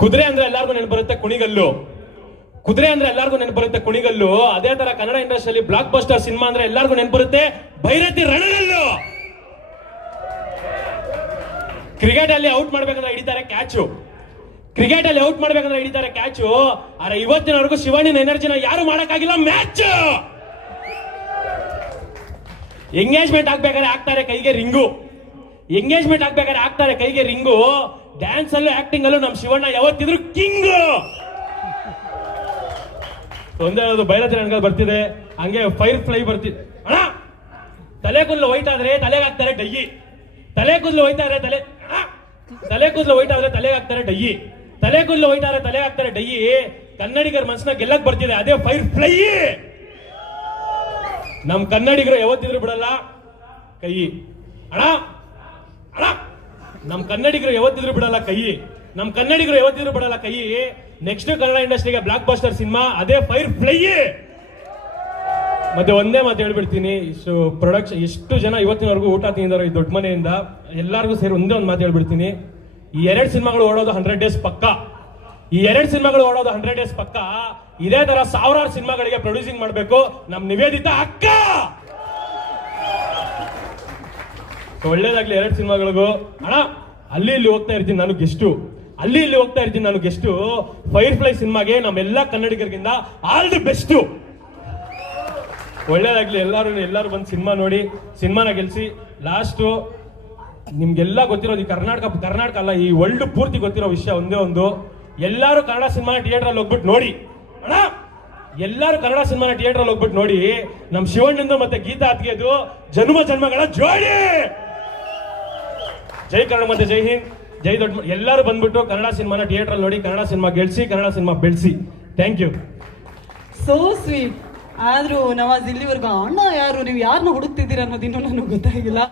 ಕುದುರೆ ಅಂದ್ರೆ ಎಲ್ಲಾರ್ಗು ನೆನಪು ಬರುತ್ತೆ ಕುಣಿಗಲ್ಲು. ಕುದುರೆ ಅಂದ್ರೆ ಎಲ್ಲಾರ್ಗು ನೆನಪು ಬರುತ್ತೆ ಕುಣಿಗಲ್ಲು. ಅದೇ ತರ ಕನ್ನಡ ಇಂಡಸ್ಟ್ರಿಯಲ್ಲಿ ಬ್ಲಾಕ್ ಬಸ್ಟರ್ ಸಿನಿಮಾ ಅಂದ್ರೆ ಎಲ್ಲಾರ್ಗು ನೆನಪು ಬರುತ್ತೆ ಭೈರತಿ ರಣಗಲ್ಲು. ಕ್ರಿಕೆಟ್ ಅಲ್ಲಿ ಔಟ್ ಮಾಡ್ಬೇಕಂದ್ರೆ ಹಿಡಿತಾರೆ ಕ್ಯಾಚು. ಕ್ರಿಕೆಟ್ ಅಲ್ಲಿ ಔಟ್ ಮಾಡ್ಬೇಕಂದ್ರೆ ಹಿಡಿತಾರೆ ಕ್ಯಾಚು. ಆದ್ರೆ ಇವತ್ತಿನವರೆಗೂ ಶಿವಣ್ಣಿನ ಎನರ್ಜಿನ ಯಾರು ಮಾಡಕ್ಕಾಗಿಲ್ಲ ಮ್ಯಾಚ್. ಎಂಗೇಜ್ಮೆಂಟ್ ಆಗ್ಬೇಕಾದ್ರೆ ಆಗ್ತಾರೆ ಕೈಗೆ ರಿಂಗು. ಎಂಗೇಜ್ಮೆಂಟ್ ಆಗ್ಬೇಕಾದ್ರೆ ಆಗ್ತಾರೆ ಕೈಗೆ ರಿಂಗು. ಡ್ಯಾನ್ಸ್ ಅಲ್ಲೂ ಆಕ್ಟಿಂಗ್ ಅಲ್ಲೂ ನಮ್ ಶಿವಣ್ಣ ಯಾವತ್ತಿದ್ರು ಕಿಂಗ್. ಒಂದೇ ಹೇಳೋದು ಭೈರತಿ ರಣಗಲ್ ಬರ್ತಿದೆ, ಹಂಗೆ ಫೈರ್ ಫ್ಲೈ ಬರ್ತಿದೆ. ಅಣ್ಣ ತಲೆ ಕೂದಲು ವೈಟ್ ಆದ್ರೆ ತಲೆಗೆ ಹಾಕ್ತಾರೆ ಡಯ್ಯಿ. ತಲೆ ಕೂದಲು ವೈಟ್ ಆದ್ರೆ ತಲೆ ಕೂದಲು ವೈಟ್ ಆದ್ರೆ ತಲೆಗೆ ಹಾಕ್ತಾರೆ ಡಯ್ಯಿ. ತಲೆ ಕೂದಲು ವೈಟ್ ಆದ್ರೆ ತಲೆಗೆ ಹಾಕ್ತಾರೆ ಡಯ್ಯಿ. ಕನ್ನಡಿಗರ ಮನಸ್ಸನ್ನ ಗೆಲ್ಲಕ್ ಬರ್ತಿದೆ ಅದೇ ಫೈರ್ ಫ್ಲೈ. ನಮ್ ಕನ್ನಡಿಗರು ಯಾವತ್ತಿದ್ರು ಬಿಡಲ್ಲ ಕೈ. ಅಣ್ಣ ಅಣ್ಣ ನಮ್ ಕನ್ನಡಿಗರು ಯಾವತ್ತಿದ್ರು ಬಿಡಲ್ಲ ಕೈ. ನಮ್ ಕನ್ನಡಿಗರು ಯಾವತ್ತಿದ್ರು ಬಿಡಲ್ಲ ಕೈ. ನೆಕ್ಸ್ಟ್ ಕನ್ನಡ ಇಂಡಸ್ಟ್ರಿಗೆ ಬ್ಲಾಕ್ ಬಸ್ಟರ್ ಸಿನಿಮಾ ಅದೇ ಫೈರ್ ಫ್ಲೈ. ಮತ್ತೆ ಒಂದೇ ಮಾತು ಹೇಳ್ಬಿಡ್ತೀನಿ, ಇಷ್ಟು ಪ್ರೊಡಕ್ಷನ್ ಎಷ್ಟು ಜನ ಇವತ್ತಿನವರೆಗೂ ಊಟ ತಿಂದಿದ್ದಾರೆ ಈ ದೊಡ್ಡ ಮನೆಯಿಂದ, ಎಲ್ಲರಿಗೂ ಸೇರಿ ಒಂದೇ ಒಂದು ಮಾತು ಹೇಳ್ಬಿಡ್ತೀನಿ. ಈ 2 ಸಿನಿಮಾಗಳು ಓಡೋದು 100 ಡೇಸ್ ಪಕ್ಕ. ಈ 2 ಸಿನಿಮಾಗಳು ಓಡೋದು 100 ಡೇಸ್ ಪಕ್ಕ. ಇದೇ ತರ ಸಾವಿರಾರು ಸಿನಿಮಾಗಳಿಗೆ ಪ್ರೊಡ್ಯೂಸಿಂಗ್ ಮಾಡಬೇಕು ನಮ್ ನಿವೇದಿತಾ ಅಕ್ಕ. ಒಳ್ಳೇದಾಗ್ಲಿ 2 ಸಿನಿಮಾಗಳಿಗೂ. ಅಣ್ಣ ಅಲ್ಲಿ ಇಲ್ಲಿ ಹೋಗ್ತಾ ಇರ್ತೀನಿ ನಾನು ಗೆಸ್ಟು. ಅಲ್ಲಿ ಇಲ್ಲಿ ಹೋಗ್ತಾ ಇರ್ತೀನಿ ನಾನು ಗೆಸ್ಟು. ಫೈರ್ ಫ್ಲೈ ಸಿನಿಮಾಗೆ ನಮ್ಮೆಲ್ಲ ಕನ್ನಡಿಗರಿಗಿಂದ ಆಲ್ ದಿ ಬೆಸ್ಟ್. ಒಳ್ಳೇದಾಗ್ಲಿ ಎಲ್ಲರೂ ಬಂದು ಸಿನಿಮಾ ನೋಡಿ, ಸಿನಿಮಾನ ಗೆಲ್ಸಿ. ಲಾಸ್ಟು ನಿಮ್ಗೆಲ್ಲ ಗೊತ್ತಿರೋದು ಈ ಕರ್ನಾಟಕ ಅಲ್ಲ, ಈ ವರ್ಲ್ಡ್ ಪೂರ್ತಿ ಗೊತ್ತಿರೋ ವಿಷಯ ಒಂದೇ ಒಂದು, ಎಲ್ಲರೂ ಕನ್ನಡ ಸಿನಿಮಾನ ಥಿಯೇಟರ್ ಅಲ್ಲಿ ಹೋಗ್ಬಿಟ್ಟು ನೋಡಿ. ಅಣ್ಣ ಎಲ್ಲರೂ ಕನ್ನಡ ಸಿನಿಮಾನ ಥಿಯೇಟರ್ ಅಲ್ಲಿ ಹೋಗ್ಬಿಟ್ಟು ನೋಡಿ. ನಮ್ ಶಿವಣ್ಣಂದು ಮತ್ತೆ ಗೀತಾ ಅತ್ಗೆದು ಜನ್ಮ ಜನ್ಮಗಳ ಜೋಡಿ. ಜೈ ಕನ್ನಡ ಮತ್ತೆ ಜೈ ಹಿಂದ್, ಜೈ ದೊಡ್ಡ. ಎಲ್ಲರೂ ಬಂದ್ಬಿಟ್ಟು ಕನ್ನಡ ಸಿನಿಮಾನ ಥಿಯೇಟರ್ ಅಲ್ಲಿ ನೋಡಿ, ಕನ್ನಡ ಸಿನಿಮಾ ಗೆಲ್ಸಿ, ಕನ್ನಡ ಸಿನಿಮಾ ಬೆಳೆಸಿ. Thank you. So sweet. ಆದ್ರೂ ನವಾಜ್ ಇಲ್ಲಿವರೆಗೂ ಅಣ್ಣ ಯಾರು, ನೀವು ಯಾರನ್ನ ಹುಡುಕ್ತಿದ್ದೀರಾ ಅನ್ನೋದು ಇನ್ನೂ ನನಗೆ ಗೊತ್ತಾಗಿಲ್ಲ.